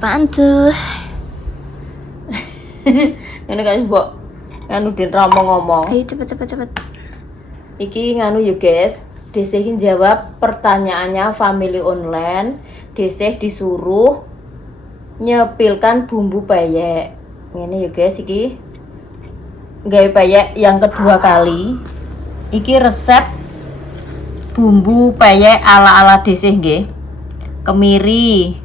Apaan tuh? Ini guys, mbok nganu Din Ramo ngomong. Ayo cepet. Iki nganu ya guys. Desih jawab pertanyaannya family online. Desih disuruh nyepilkan bumbu peyek. Ini ya guys, iki gawe peyek yang kedua kali. Iki resep bumbu peyek ala-ala desih nggih. Kemiri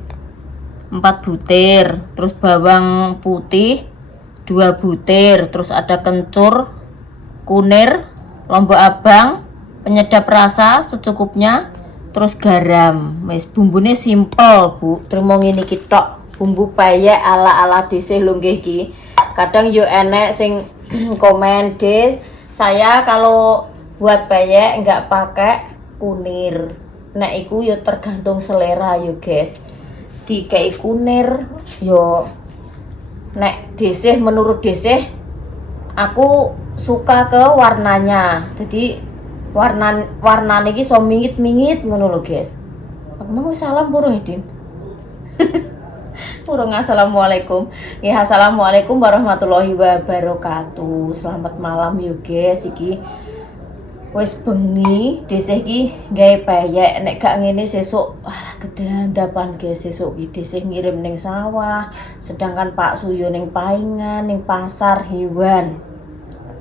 4 butir, terus bawang putih 2 butir, terus ada kencur, kunir, lombok abang, penyedap rasa secukupnya, terus garam. Wis bumbune simple, Bu. Terima ngene iki tok. Bumbu peyek ala-ala desih lho nggih iki. Kadang yo enek sing komen, "Des, saya kalau buat peyek enggak pakai kunir." Nek iku yo tergantung selera yo guys. Dikai kunir yo nek desih, menurut desih aku suka ke warnanya. Jadi warnane iki so mingit-mingit ngono lho guys. Aku mau salam burung Din. Burung assalamualaikum. Ya assalamualaikum warahmatullahi wabarakatuh. Selamat malam yo guys. Iki wis bengi, desih iki gawe peyek. Nek gak ngene sesuk kedandapan guys. Sesuk iki desih ngirim ning sawah, sedangkan Pak Suyo ning paingan, ning pasar hewan.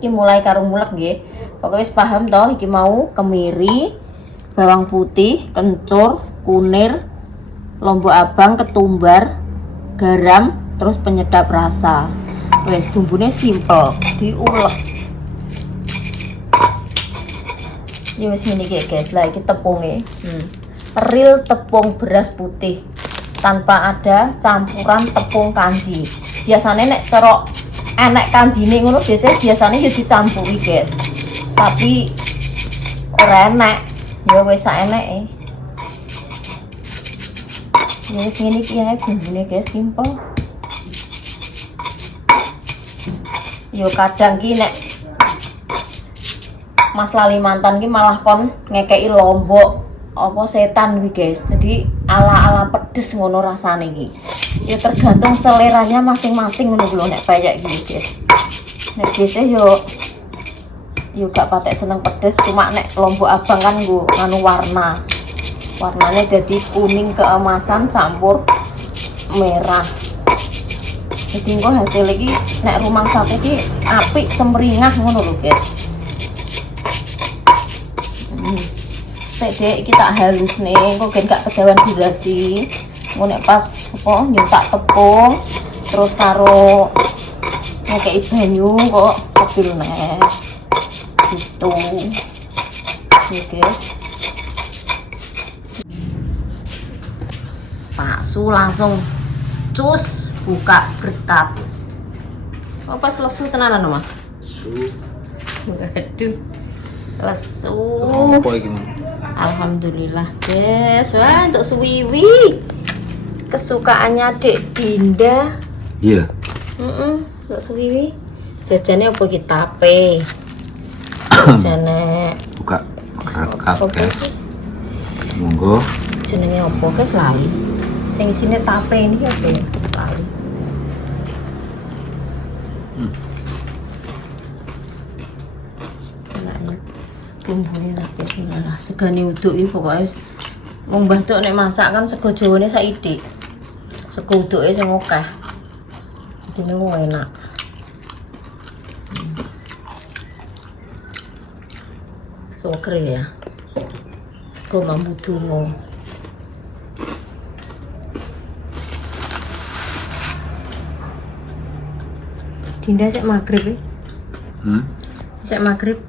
Iki mulai karo mulek nggih. Pokoke wis paham toh, iki mau kemiri, bawang putih, kencur, kunir, lombok abang, ketumbar, garam, terus penyedap rasa. Wis bumbune simple, diulek. Ya wis ngene iki guys, lah iki tepunge. Real tepung beras putih tanpa ada campuran tepung kanji. Biasanya nek cara enek kanjine ngono biasanya ya dicampuri guys. Tapi ora enek, ya wis sak eneke. Ya wis ngene iki ae bumbune guys, simple. Yo kadang ki nek Mas lali mantan ki malah kon ngekei lombok apa setan wi guys. Jadi ala-ala pedes ngono rasane iki. Ya tergantung seleranya masing-masing ngono lho nek peyek iki guys. Nek desih yo gak patek seneng pedes, cuma nek lombok abang kan nggo nganu warnanya jadi kuning keemasan campur merah. Jadi engko hasil iki nek rumang sate iki apik semringah ngono lho guys. Dek kita halus nih, kok gak kedawan durasi. Ngono pas apa nyuntak tepung terus karo ngekei banyu kok sebil nek. Gitu. Oke. Pak Su langsung cus buka berkat. Oh pas lesu tenanan Mas. Su. Aduh. Lesu. Apa iki? Alhamdulillah guys. Wah untuk suwiwi kesukaannya Dek Dinda. Iya. Untuk suwiwi jajannya apa kita tape. Sana Buka rekap oke. ya. Monggo. Jenenge apa guys lali. Sing isine tape ini apa ya? Lali. Enaknya bumbunya tapi lah segane uduk iki pokoke wong Mbah Tuk nek masak kan sego Jawane saithik. Sego uduke sing akeh. Dene enak. Sokre ya. Sego mambu dungo. Dinda sik magrib e. Sik magrib.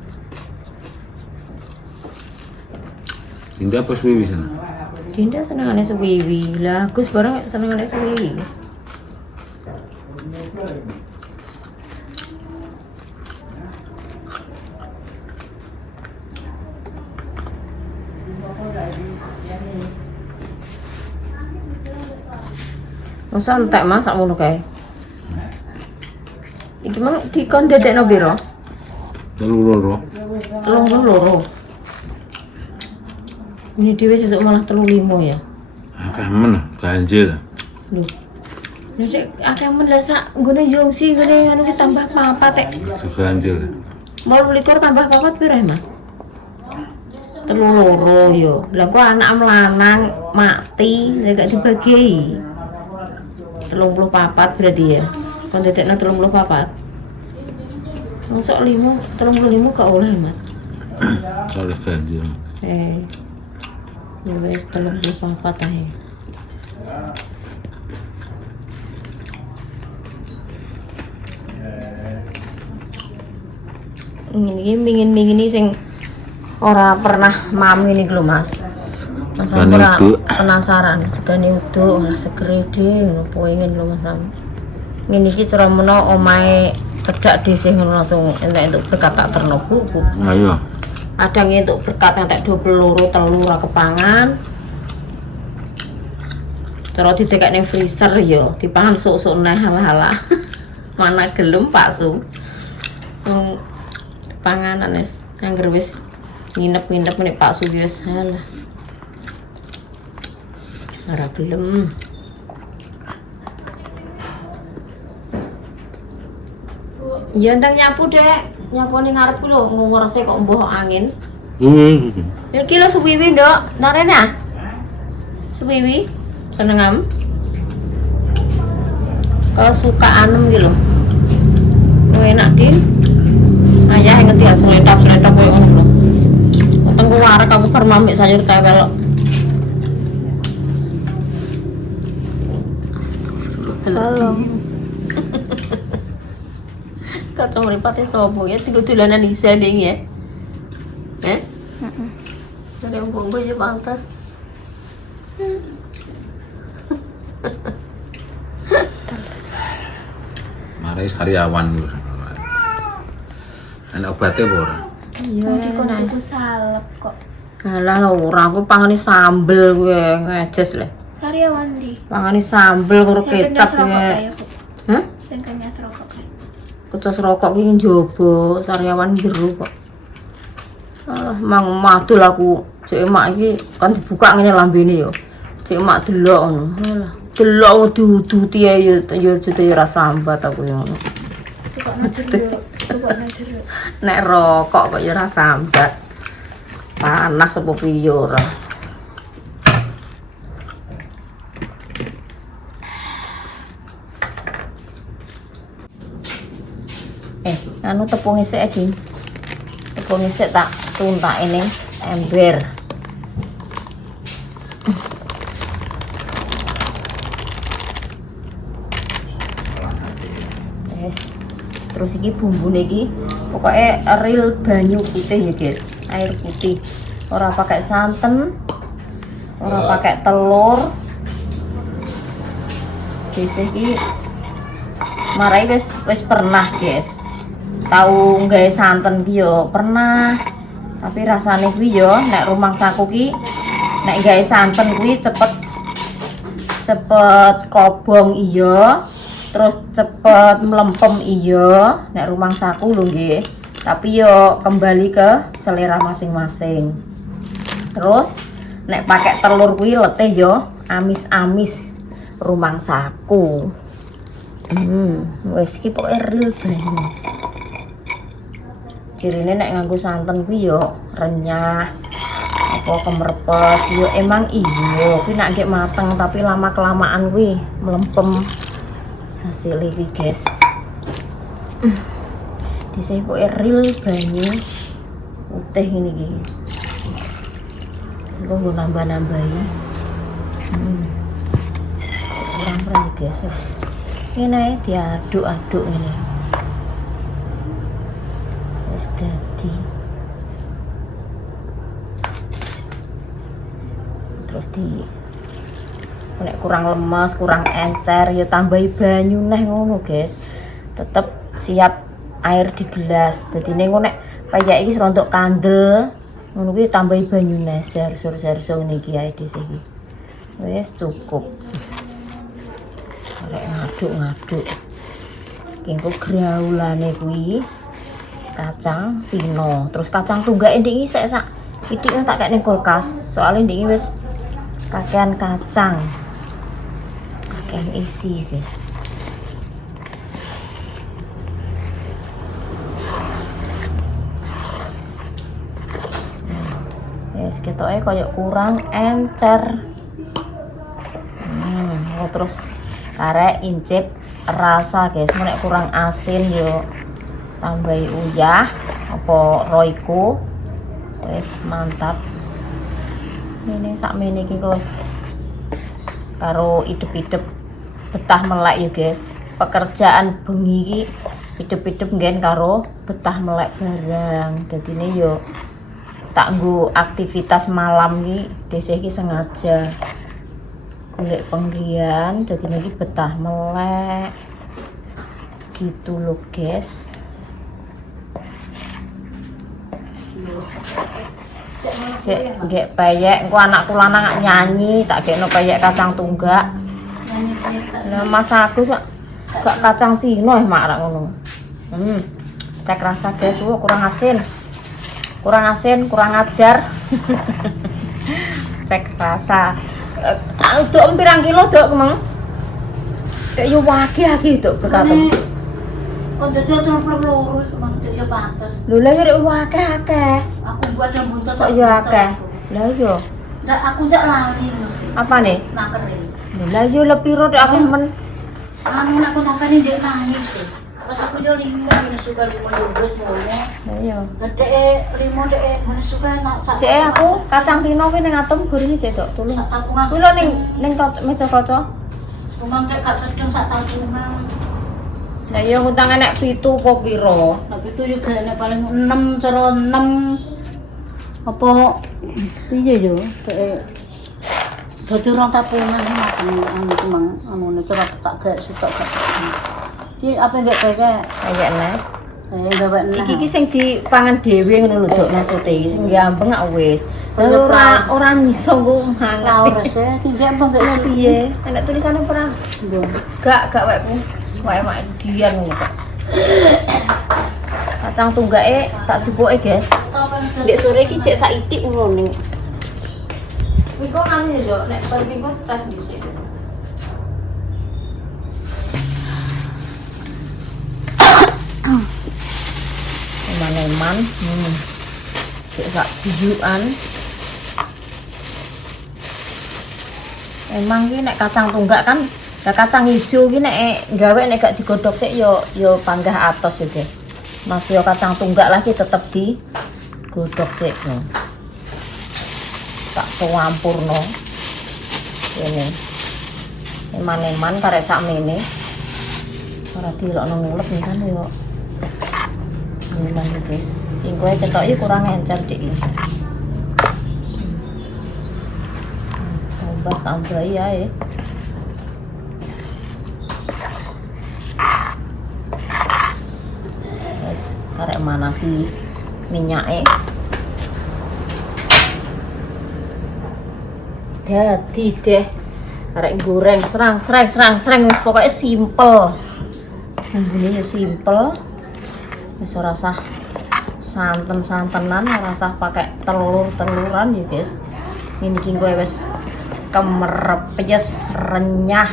Dinda apa suwi sana? Dinda senengane suwiwi. Lah Gus bareng senengane suwiwi. Masa entek Mas sak ngono kae. Iki mang dikon dedekno piro? 32. 32. Ini dhewe sesuk malah 35 ya. Akeh men ganjil. Lho. Nek akeh men lah sak nggone Yongsi ngene anu ki tambah papat tek. Ganjil. Mau 24 tambah papat pira, Mas? 3 yo. Lah kok anak lanang mati gak dibagi. 34 berarti ya. Kon tetekno 34. Masuk 35 gak oleh, Mas. Oleh ganjil. Ya wis 34 ae. Ini mingin-mingin sing ora pernah mam ini lho Mas. Mas Segane ora uduk. penasaran segane uduk lah segrede ngono pengen lho Mas. Ngene iki cara meno omahe cedak dhisik ngono langsung entek untuk berkat tak terno Bu. Ayo. Kadang untuk berkat entek 22 telu ora kepangan. Cara didekake ning freezer ya dipangan sok-sok neh halah-halah. Mana gelem Pak Su. Panganan wis angger wis nginep-nginep nek Pak Su wis halah. Ora gelem. Iya ndang nyapu, Dek. Nyapu ning ngarepku lho, ngurese kok mbuh angin. Iki lho suwiwi, Nduk. Narene ah. Suwiwi senengam. Kesukaan iki lho. Enak din. Ayah yang ngerti selentap koyo ngono lho. Weteng ku warek aku bar mamik sayur tewel. Astagfirullahaladzim. Kacau mripate sapa ya tiga dolanan isa ding ya. Dari yang bonggo ya pantas. Marai karyawan lho. Ana obate apa ora? Iya, itu salep kok. alah ora aku pangane sambel kuwi ngejes le. Karyawan di. Pangane sambel karo kecap kuwi. Hah? Sing kenyas rokok kae. Kucos rokok ki njaba, karyawan jero kok. Alah mang madul aku. Cek emak iki kan dibuka ngene lambene ya. Cek emak delok ngono. Alah, delok diuduti ae ya jute ora sambat aku ya ngono. Tukokno jero. Tukokno jero. Nek rokok kok ya ora sambat. Panas apa piye ora. Anu tepung isik Edi. Tepung isik tak suntak ini ember. Yes. Terus iki bumbune iki pokoknya real banyu putih ya guys, air putih. Ora pakai santen, ora pakai telur. Guys iki marai wis pernah guys. Tahu nggawe santen ki yo pernah. Tapi rasane kuwi yo nek rumangsaku ki nek nggawe santen kuwi cepet kobong iya. Terus cepet melempem iya nek rumangsaku lho nggih. Tapi yo kembali ke selera masing-masing. Terus nek pakai telur kuwi letih yo amis-amis rumangsaku. Wis iki pokoke real banget. Cirine nek nganggo santen kuwi yo renyah apa kemerpes yo emang iya kuwi nek nggih mateng tapi lama kelamaan kuwi melempem hasil iki guys. Dhisik pokoke real banyu putih ngene iki. Engko nggo nambah-nambahi. Kurang guys. Ngene ae diaduk-aduk ngene. Wis dadi. Terus nek kurang lemes, kurang encer ya tambahi banyu neh ngono, guys. Tetep siap air di gelas. Dadine engko nek payake iki rontok kandel, ngono kuwi tambahi banyu neh, ser-ser ngene iki ae dhisik iki. Wis cukup. Arek ngaduk-ngaduk. Iki engko graulane kuwi kacang Cina, terus kacang tunggak ndek iki sak iki tak kek ning kulkas. Soale ndek iki wis Kakean kacang. Kakean isi, guys. Yes, ketoknya kayak kurang encer. Terus karek incip rasa, guys. Nek kurang asin yo tambahi uyah apa royco. Wis mantap. Ini sakmene iki, guys. Karo idep-idep betah melek ya, guys. Pekerjaan bengi iki idep-idep nggen karo betah melek barang. Dadine yo tak nggo aktivitas malam iki dhisik iki sengaja golek penggian, dadi iki betah melek gitu loh, guys. Cek nggak peyek, engko anakku lanang nyanyi tak gekno peyek kacang tunggak. Nah, masa aku gak kacang Cina mak rak ngono. Cek rasa, guys. Kurang asin. Kurang ajar. Cek rasa. Dok pirang kilo dok kemang? Kayak yo wage dok berkatem. Kon dadi loro kemang yo pantes. Lho lah yo wage. Aku buat yang buntel Kok yo akeh. Lah yo. Ndak aku ndak lali lho sih. Apa nih? Nakere. Lah yo lepiro dok akeh men. Anu aku nakane ndek nangis sih. Pas aku yo limo ngene suka limo yo wis ngono. Lah yo. Ndek limo ndek ngene suka nak sak. Cek aku kacang Cina kuwi ning atom gurine cek dok tulung. Sak tabungan. Kuwi lho ning meja kaca. Rumah ndek gak sedeng sak tabungan. Lah yo ngutang enek 7 apa piro? Tapi itu juga nek paling 6 cara 6 apa piye yo dek dadi orang tabungan makan anu cemang anu cara tak gak sitok gak. Iki apa enggak kayak Kayakne. gawe Iki sing dipangan dhewe ngono lho dok maksude iki sing gampang gak wis. Lah ora iso nggo mangan. ora sih tinjak apa enggak Piye? Enek tulisane ora? Gak wekku. Wae dian ngono kok. Kacang tunggake tak jepoke, guys. Ndek sore iki cek sak itik ngono ning. Kuwi kok anu ya, Dok, nek penting kok cas dhisik. Eman-eman, cek sak bijukan. Emang ki nek kacang tunggak kan, lah kacang hijau ki nek gawe nek gak digodhog sik yo panggah atos ya, guys. Mas yo kacang tunggak lagi tetep digodhog sik no. Tak campurno. Ini. Eman-eman karek sakmene. Ora dilokno ngulek pisan yo. Ini guys. Ing kowe ketok iki kurang encer dik iki. Tambah ya. Guys, karek mana sih minyaknya? Jadi deh, karek goreng serang, pokoknya simple. Bumbunya ya simple. Wis ora usah santen-santenan, ora usah pakai telur-teluran ya, guys. Ini ki kowe wis kemerepes renyah.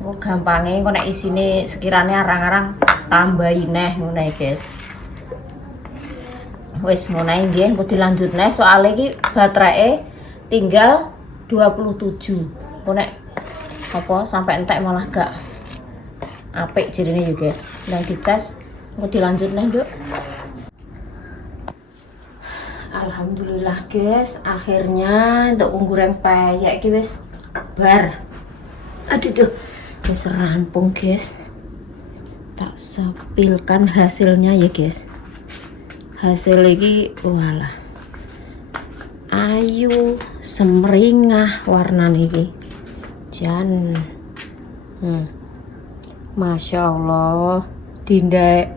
Engko gampange engko nek isine sekirane arang-arang tambahi neh ngono ya, guys. Wis ngono ae nggih, engko dilanjut neh soalnya iki baterainya tinggal 27. Engko nek apa sampai entek malah gak apik jirine ya, guys. Nang dicas engko dilanjut neh, Nduk. Alhamdulillah, guys, akhirnya untuk goreng peyek iki wis bar. Aduh, wis rampung, guys. Tak sepilkan hasilnya ya, guys. Hasil iki walah. Ayu semringah warnane iki. Jan. Masya Allah. Dinda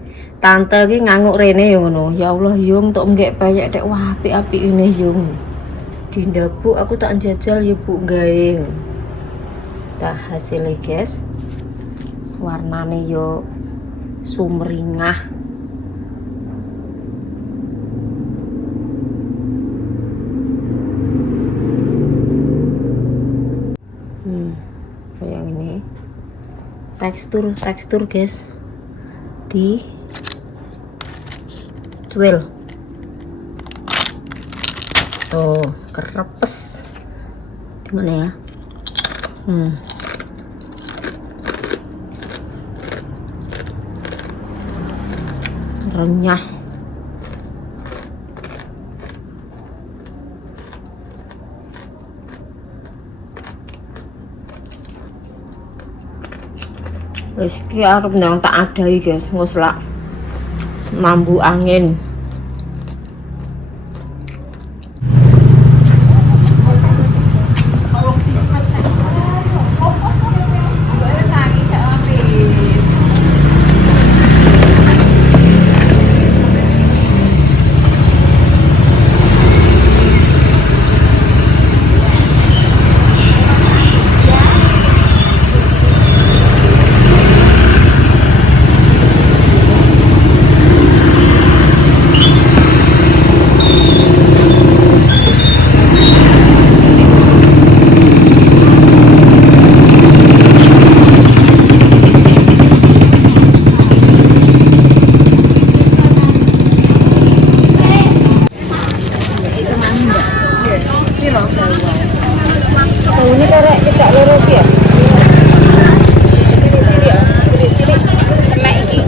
tante iki nganguk rene yo ngono. Ya Allah, Yung tok nggek peyek dek wah apik-apik ini Yung. Dinda Bu, aku tak njajal ya Bu gawe. Tah hasilnya, guys. Warnane yo sumringah. tekstur guys, di cuil tuh kerepes gimana ya. Renyah. Wis ki arep nang tak adai guys, nguslak mambu angin. Ini korek tidak lurus ya. Kena iki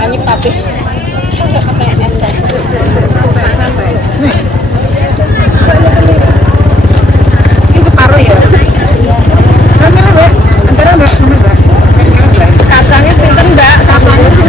anyep kabeh. Ini separuh ya. Kamera Mbak, antara Mbak sama Mbak. Kacangnya pinten Mbak, kacangnya sih.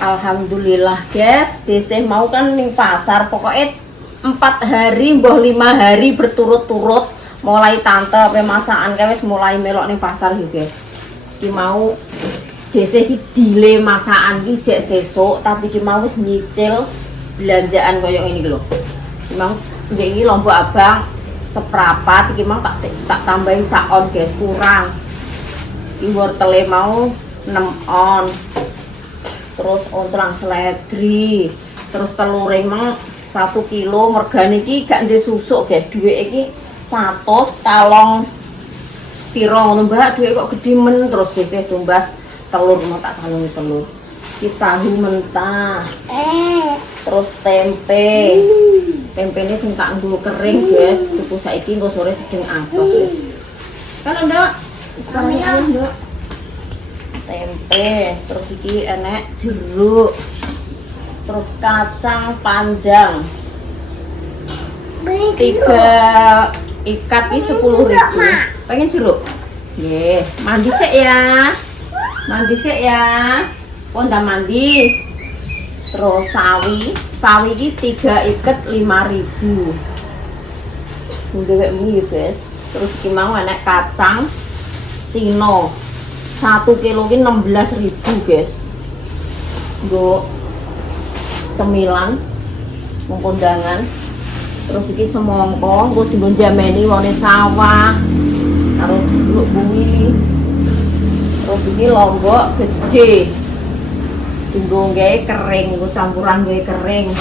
Alhamdulillah guys, deseh mau kan ning pasar pokoknya 4 hari mbah 5 hari berturut-turut mulai tante sampai masakan wis mulai melok ning pasar iki guys. Iki mau deseh iki delay masakan iki jek sesuk tapi iki mau wis nyicil belanjaan koyo ngene iki lho. Iki mau iki Lombok Abang seprapat iki mau tak tambahi sakon guys, kurang. Iki wortele mau 6 on. Terus onclang seledri, terus telur emang 1 kilo, mergane iki gak ndek susuk guys, duit iki 100 kalong piro ngono Mbak, duit kok gede men. Terus deseh tumbas telur mau tak kalungi telur. Iki tahu mentah. Terus tempe. Tempene sing tak nggo kering guys, tuku saiki engko sore sedeng apes guys. Kan Nduk, kami Nduk. Tempe, terus iki enek jeruk, terus kacang panjang 3 ikat ini 10.000. Pengen jeruk? Nggih, mandi sik ya. Mandi sik ya. Kok ndak mandi. Terus sawi iki 3 ikat 5.000. Ndewekmu ya guys. Terus iki mau enek kacang Cino 1 kilo ini 16.000 guys. Nggo cemilan wong kondangan. Terus iki semongko nggo dienggo jameni wone sawah karo jeruk bumi. Terus iki lombok gede dienggo gawe kering, nggo campuran gawe kering.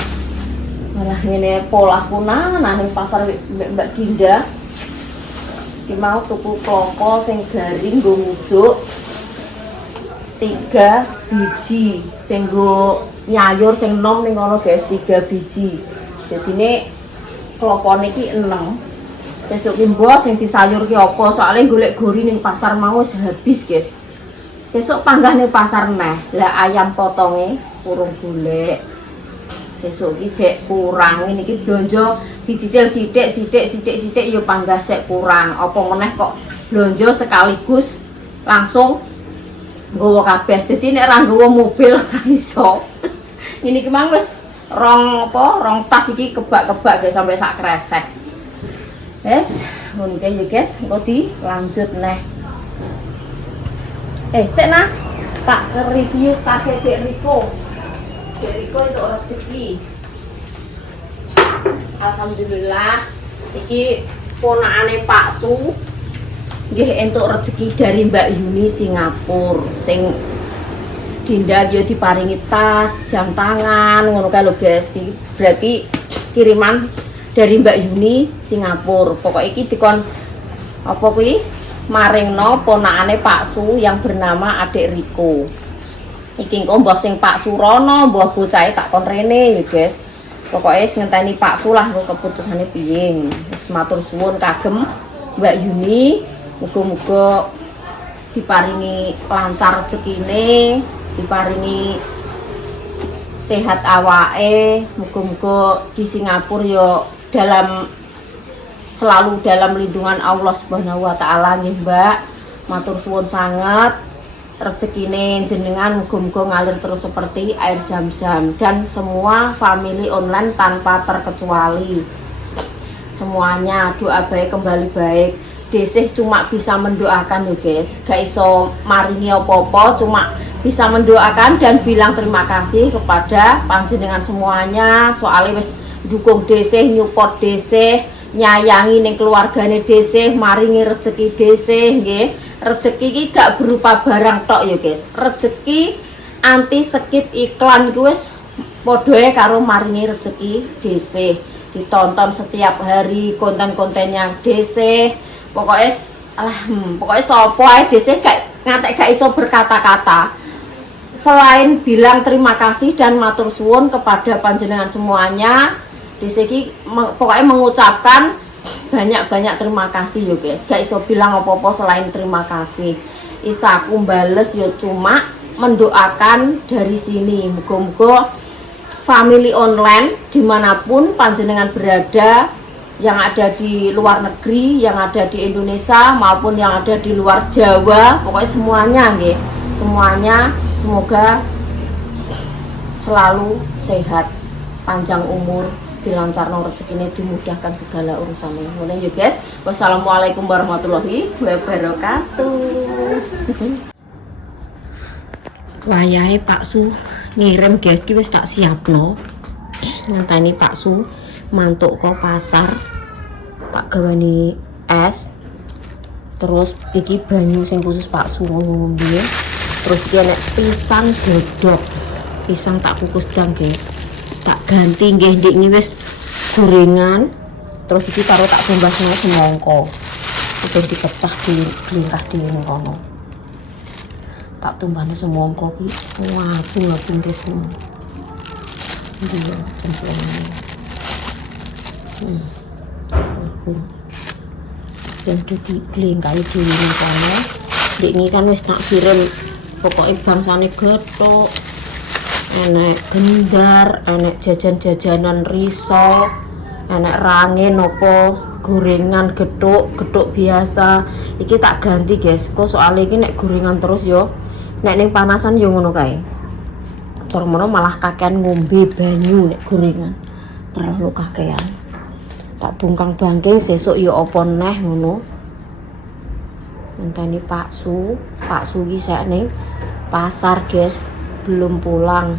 Malah ngene polahku nang pasar Mbak Dinda. Iki mau tuku kloko sing garing nggo nguduk 3 biji, sing nggo nyayur sing nom ning ngono guys, 3 biji. Dadine klopone iki 6. Sesuk ki mbok sing disayur ki apa? Soale golek gori ning pasar mau wis habis guys. Sesuk panggah ning pasar neh. Lah ayam potonge urung golek. Sesuk iki jek kurang ngene iki blonjo dicicil sithik yo panggah sek kurang. Apa meneh kok blonjo sekaligus langsung nggawa kabeh. Dadi nek ra nggawa mobil ora iso. Ngene iki mang wis rong tas iki kebak-kebak guys sampai sak kresek. Wes, ngono ya guys, engko dilanjut neh. Sik nah, tak review tas Dek Riko. Dek Riko itu rezeki. Alhamdulillah, iki ponakane Pak Su nggih entuk rezeki dari Mbak Yuni Singapura. Sing Dinda yo diparingi tas, jam tangan, ngono kae lho guys. Iki berarti kiriman dari Mbak Yuni Singapura. Pokok iki dikon apa kuwi maringno ponakane Pak Su yang bernama Adik Riko. Iki engko mbah sing Pak Surono, mbah bocahe tak kon rene ya guys. Pokoke ngenteni Pak Su lah keputusane piye. Wis matur suwun kagem Mbak Yuni, muga-muga diparingi lancar rezekine, diparingi sehat awake, muga-muga di Singapura yo selalu dalam lindungan Allah Subhanahu wa taala nggih Mbak. Matur suwun sanget. Rezekine jenengan muga-muga ngalir terus seperti air zam-zam dan semua family online tanpa terkecuali. Semuanya doa baik kembali baik. Desih cuma bisa mendoakan lho guys. Gak iso maringi apa-apa, cuma bisa mendoakan dan bilang terima kasih kepada panjenengan semuanya. Soalnya wis dukung desih, nyupport desih, nyayangi ning keluargane desih, maringi rezeki desih nggih. Rezeki iki gak berupa barang tok ya guys. Rezeki anti skip iklan iku wis padha karo maringi rezeki desih. Ditonton setiap hari konten-kontennya desih. Pokoknya sapa ae desih gak iso berkata-kata. Selain bilang terima kasih dan matur suwun kepada panjenengan semuanya, desih iki pokoknya mengucapkan banyak-banyak terima kasih yo guys. Gak iso bilang apa-apa selain terima kasih. Isaku bales yo cuma mendoakan dari sini. Muga-muga family online dimanapun panjenengan berada, yang ada di luar negeri, yang ada di Indonesia maupun yang ada di luar Jawa, pokoknya semuanya nggih. Semuanya semoga selalu sehat, panjang umur, dilancarno rezekine, dimudahkan segala urusannya. Ngono ya guys. Wassalamualaikum warahmatullahi wabarakatuh. Wayahe Pak Su ngirim guys, ki wis tak siapno. Ngenteni Pak Su mantuk ke pasar, tak gawani es. Terus iki banyu sing khusus Pak Su ngombe. Terus iki nek pisang dodok. Pisang tak kukus dang guys. Tak ganti nggih ndik iki wis gorengan. Terus iki karo tak tumbasno semangka. Terus dipecah dilingkah di kono. Tak tumbasno semangka iki. Wah, aku guys. Iya, cemplungnya. Dan jadi dilingkahi di kono. Ndik iki kan wis tak kirim pokoknya bangsane gethuk. Enek gendar, enek jajan-jajanan risol, enek range nopo gorengan gethuk biasa. Iki tak ganti guys, kok soalnya iki nek gorengan terus yo nek ning panasan yo ngono kae. Cara mono malah kakean ngombe banyu nek gorengan. Terlalu kakean. Tak bungkang bangking sesuk yo apa neh ngono. Ngenteni Pak Su iki sak ning pasar guys. Belum pulang.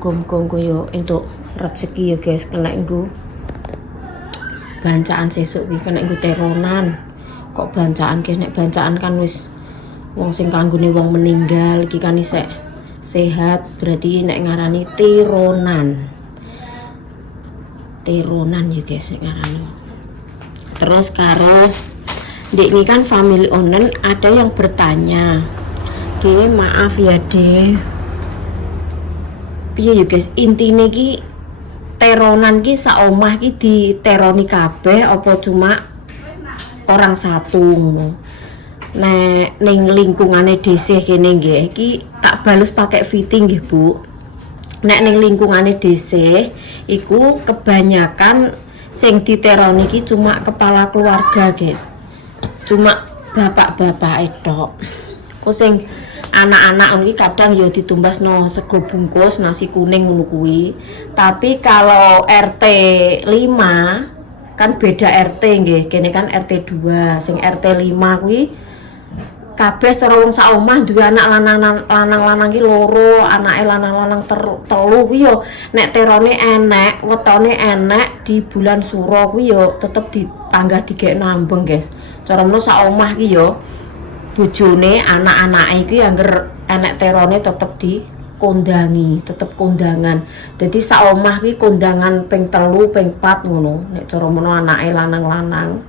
Gom-gom yo entuk rezeki ya guys, kena nggo bancaan sesuk iki, kena nggo teronan. Kok bancaan guys, nek bancaan kan wis wong sing kanggone wong meninggal, iki kan isek sehat, berarti nek ngarani teronan. Teronan ya guys nek ngarani. Terus karo Dek ini kan family online, ada yang bertanya, Dek maaf ya Dek, piye ya guys, intine ki teronan ki saomah ki diteroni kabeh apa cuma orang satu ngono. Nek ning lingkungane dhisik kene nggih iki tak bales pakai fitting nggih Bu. nek ning lingkungane dhisik iku kebanyakan sing diteroni iki cuma kepala keluarga, guys. Cuma bapak-bapak tok. Kok sing anak-anak iki kadang ya ditumbasno sego bungkus nasi kuning ngono kuwi. Tapi kalau RT 5 kan beda RT nggih. Kene kan RT 2, sing RT 5 kuwi kabeh cara wong sak omah duwe anak lanang-lanang ki loro, anake lanang-lanang telu kuwi yo nek terone enek, wetone enek di bulan Suro kuwi yo tetep ditanggah digekno ambeng, guys. Cara menawa sak omah ki yo bojone anak-anake iki angger enek terone tetep dikondangi, tetep kondangan. Dadi sak omah ki kondangan ping 3, ping 4 ngono. Nek cara menawa anake lanang-lanang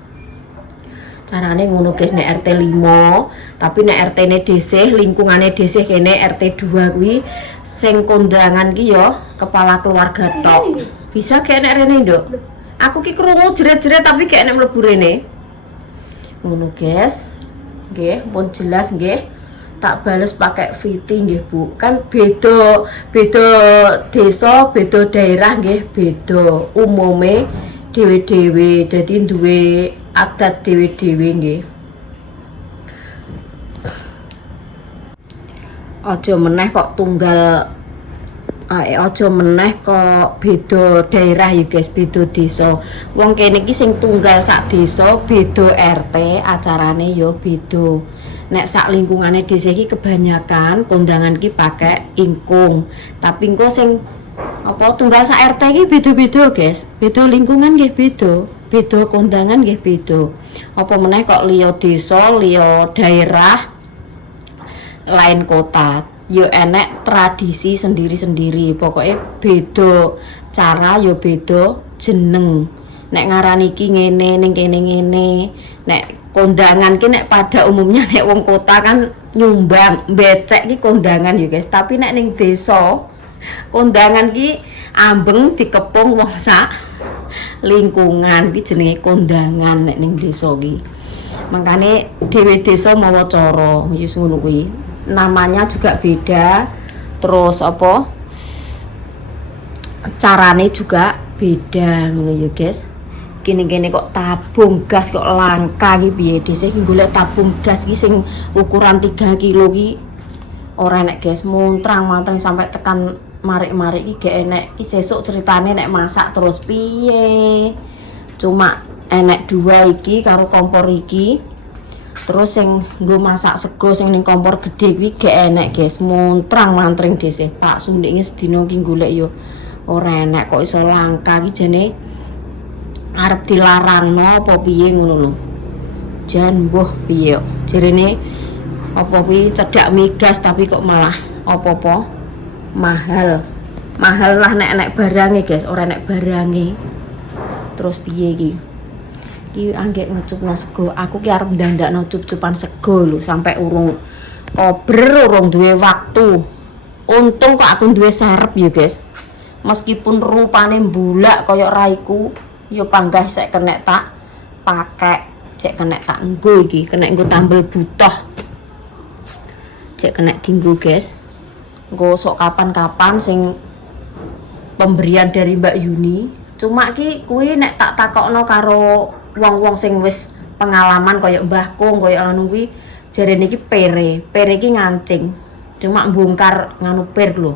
carane ngono, guys. Nek RT 5 tapi nek RT-ne dhisik, lingkungane dhisik kene RT 2 kuwi sing kondangan ki ya kepala keluarga tok. Bisa kayak nek rene, Nduk. Aku ki krungu jeret-jeret tapi kayak nek mlebu rene. Ngono, guys. Nggih, pun jelas nggih. Tak bales pakai VT nggih, Bu. Kan beda desa, beda daerah nggih, beda umume dhewe-dhewe. Dadi duwe adat dhewe-dhewe nggih. Aja meneh kok tunggal aja meneh kok beda daerah ya, guys, beda desa. Wong kene iki sing tunggal sak desa, beda RT, acarane ya beda. Nek sak lingkungane desa iki kebanyakan kondangan iki pakai ingkung. Tapi engko sing apa tunggal sak RT iki beda-beda, guys. Beda lingkungan nggih beda, beda kondangan nggih beda. Apa meneh kok liya desa, liya daerah lain kota yo enek tradisi sendiri-sendiri, pokoknya beda cara yo beda jeneng. Nek ngarani iki ngene ning kene ngene. Nek kondangan ki nek pada umumnya nek wong kota kan nyumbang becek ki kondangan yo, guys. Tapi nek ning desa kondangan ki ambeng dikepung wong sak lingkungan ki jenenge kondangan nek ning desa ki. Makane dhewe desa mawa cara ya ngono kuwi. Namanya juga beda, terus apa carane juga beda ngono ya, guys. Gini-gini kok tabung gas kok langka iki piye? Dhisik golek tabung gas iki sing ukuran 3 kilo iki ora enek, guys. Montrang-mantrang sampai tekan marik-marik iki gak enek. Iki sesuk ceritane nek masak terus piye? Cuma enek 2 iki karo kompor iki. Terus sing nggo masak sego sing ning kompor gede kuwi gak enek, guys. Montrang-mantring dhisik. Pak Sundik iki sedina iki golek yo ora enek, kok iso langka iki jane arep dilarangno apa piye ngono lho. Jan mbuh piye yo. Jarene apa kuwi cedak migas tapi kok malah apa-apa mahal. Mahal lah nek enek barange, guys, ora enek barange. Terus piye iki? Iki anggek ngecupno sego. Aku ki arep ndandakno cup-cupan sego lho, sampai urung kober, urung duwe waktu. Untung kok aku duwe sarep ya, guys. Meskipun rupane mbulak kaya raiku, ya panggah sek kenek tak pakai, cek kenek tak nggo iki, kenek nggo tambel butoh. Cek kenek dienggo, guys. Nggo sok kapan-kapan sing pemberian dari Mbak Yuni. Cuma ki kuwi nek tak takokno karo wong-wong sing wis pengalaman kaya Mbah Kung kaya anu kuwi jarene iki pere iki ngancing. Cuma mbongkar nganu per lho.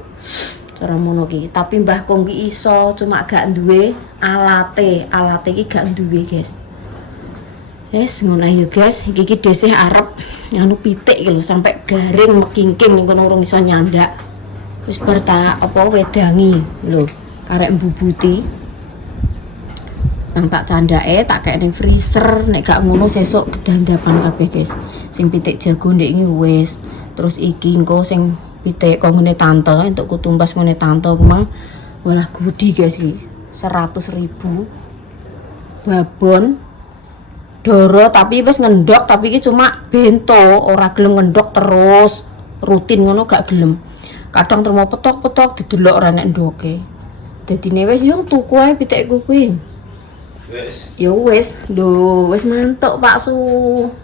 Cara ngono ki. Tapi Mbah Kung ki iso, cuma gak duwe alate. Alate iki gak duwe, guys. Yes, ngono ae guys. Iki dhisik arep nganu pitik iki lho sampai garing mekingking ning kono urung iso nyandak. Wis bar tak apa wedangi lho, karek mbubuti. Nang tak candake tak kayak ning freezer, nek gak ngono sesuk kedandapan kabeh, guys. Sing pitik jago ndek iki wis. Terus iki engko sing pitik kok ngene tante entuk kutumbas ngene tante memang walah gudi, guys iki. 100.000 babon doro tapi wis ngendok, tapi iki cuma bento, ora gelem ngendok terus rutin ngono gak gelem. Kadang terus mau petok-petok didelok ora nek ndoke. Dadine wis yo tuku ae pitikku kuwi. Wis. Yo wis, lho wis mantuk Pak Su.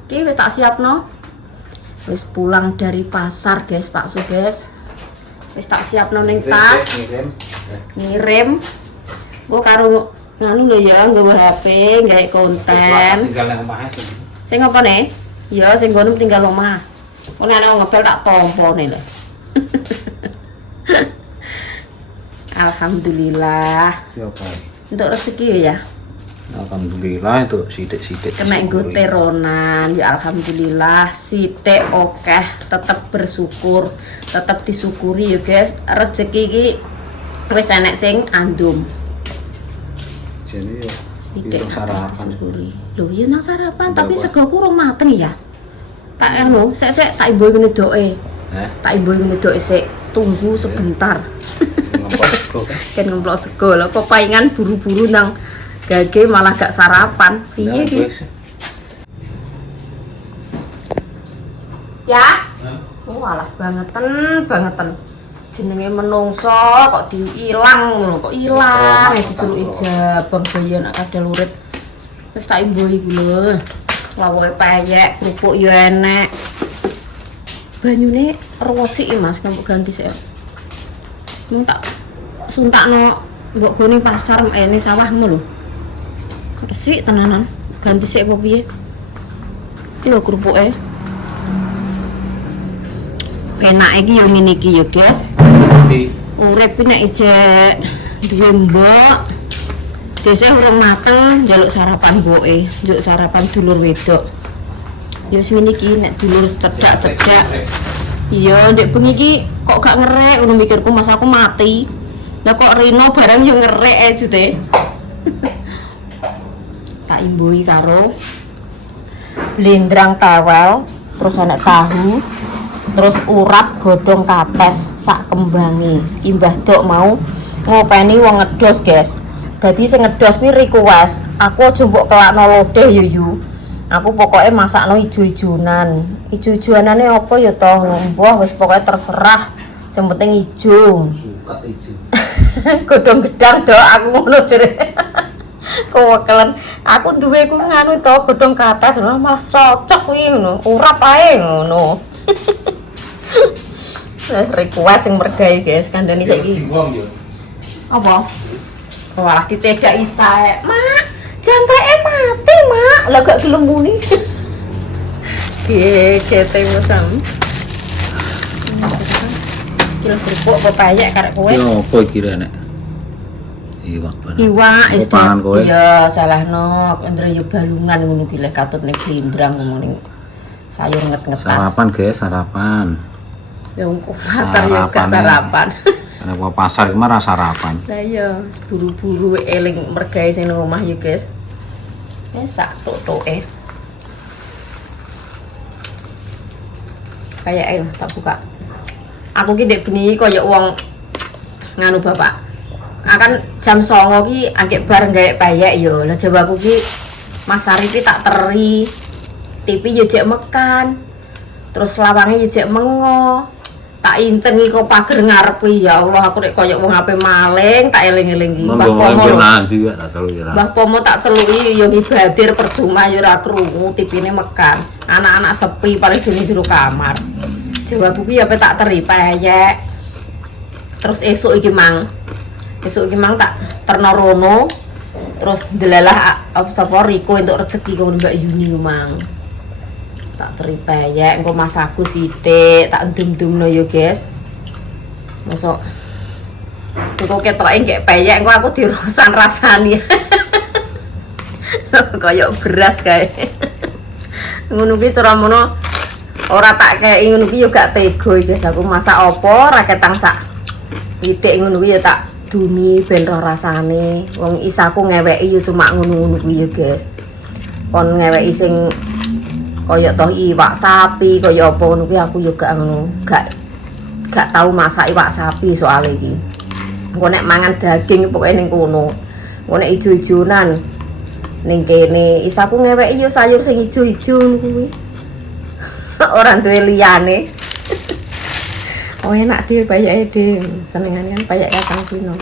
Iki wis tak siapno. Wis pulang dari pasar, guys, Pak Su, guys. Wis tak siapno ning tas. Ngirim. Engko karo nganu lho ya, nggawa HP, gawe konten. Tinggal nang omah sih. Sing apa nih? Ya sing ngono tinggal omah. Kok nek ana ngepel tak tompone lho. Alhamdulillah. Siapa? Untuk rezeki ya. Alhamdulillah itu sidik-sidik. Kena nggo teronan ya alhamdulillah sithik okeh tetep bersyukur tetep disyukuri ya guys rezeki iki wis enek sing andum Jadi yo sithik sarapan. disyukuri lho ya nang sarapan tapi sego kurang mateng ya tak anu sik tak imbo ngene doke tak imbo ngene doke sik tunggu sebentar kan ngemplok sego lho kok paingan buru-buru nang Gage malah gak sarapan. Piye iki? Ya? Oh, alah bangetan. Jenenge menungso kok diilang lho, kok ilang diceluki jabang saya nak kadal urip. Wis tak imboi iki lho. Lawuhe payek, kerupuk yo enek. Banyune resik Mas, kamu ganti sik. Mung tak suntakno mbok gone pasar ini sawahmu lho. Resik tenanan, ganti sik apa piye? Iki lho kerupuke. Penak iki yo ngene iki yo, Guys. Urip nek ijek duwe mbok. Desa urung mateng njaluk sarapan mboke, njaluk sarapan dulur wedok. Ya sing ngene iki nek dulur cedak-cedak. Iya, ndek bengi iki kok gak ngerek ngono mikirku mas aku mati. Lah kok Rino barang yo ngerek ae jute. Tak imbui karo blendrang tawel, terus ana tahu, terus urap godhong kates sak kembange. Imbah Dok mau ngopeni wong ngedos, Guys. Dadi sing ngedos kuwi request, aku aja mbok kelakno lodeh yo yu. Aku pokoknya masakno ijo-ijonan. Ijo-ijonane apa ya toh? Mbah wis pokoknya terserah. Sing penting ijo. Suka ijo. Godhong gedang Dok, aku ngono jere. Kewekelen. Aku duwe ku nganu to godhong kates malah cocok kuwi ngono. Urap ae ngono. Request sing mergae guys, kandhani saiki. Apa? Walah dicedak isae. Mak, janteke mati, Mak. Lah gak gelem muni. Kete musam. Kilo kerupuk apa payek karek kowe? Yo apa iki rek? Iwak barang. Iwak Apa pangan kowe? Iya, salahno. Andre yo balungan ngono ki lek katut ning blindrang ngomong sayur nget-ngetan. Sarapan, guys, sarapan. Ya engko pasar yo gak sarapan. Karena gua pasar kemarin sarapan. Lah iya, buru-buru eling mergae sing nang omah yo, Guys. Sak tok-toke. Kayak ayo tak buka. Aku ki ndek bengi koyo wong nganu bapak. Akan jam 09.00 ki angke bar gawe payek yo. Lah jawaku ki Mas Arif ki tak teri. TV yo jek mekan. Terus lawange yo jek mengo. Tak incengi kok pager ngarep ki ya Allah aku nek koyo wong HP maling tak eling-eling iki. Mbah Pomo. Mbah Pomo tak celuki yo ngibadir percuma yo ora krungu TV-ne mekan. Anak-anak sepi paling dene jero kamar. Jawaku ki apa tak teri payek. Terus esuk iki mang tak terno rono. Terus delalah sapa Riko entuk rezeki karo Mbak Yuni mang. Tak teri payek engko masaku sithik tak ndum-ndumno yo, Guys. Mosok engko ketoke nggih payek engko aku dirosan-rasani. Kayak beras kae. Ngono ki cara mono ora tak kei ngono ki yo gak tega iki aku masak apa ora ketang sak titik ngono ki yo tak dumi ben roh rasane wong isaku ngeweki yo cuma ngono-ngono kuwi yo, Guys. Kon ngeweki sing kaya toh iwak sapi kaya apa ngono kuwi aku yo gak ngono gak tau masak iwak sapi soal iki. Engko nek mangan daging pokoke ning kono. Engko nek ijo-ijonan ning kene isaku ngeweki yo sayur sing ijo-ijo ngono kuwi. Orang duwe liyane. Oh enak dhewe payake dhewe. Senengane kan payake Kang Pino.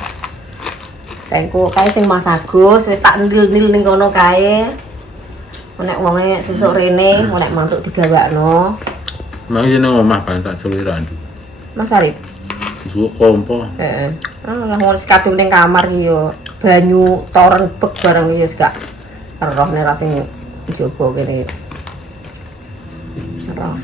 Tengko kae sing Mas Agus wis tak ndil-ndil ning kono kae. Nek wonge sesuk rene, nek mantuk digawakno. Mang jeneng omah kan tak celuki Randi. Mas Arif. Suku kompo. Heeh. Ah, lah wong kadung ning kamar iki yo banyu toren bek barang iki wis gak roh nek sing dicoba kene. Roh.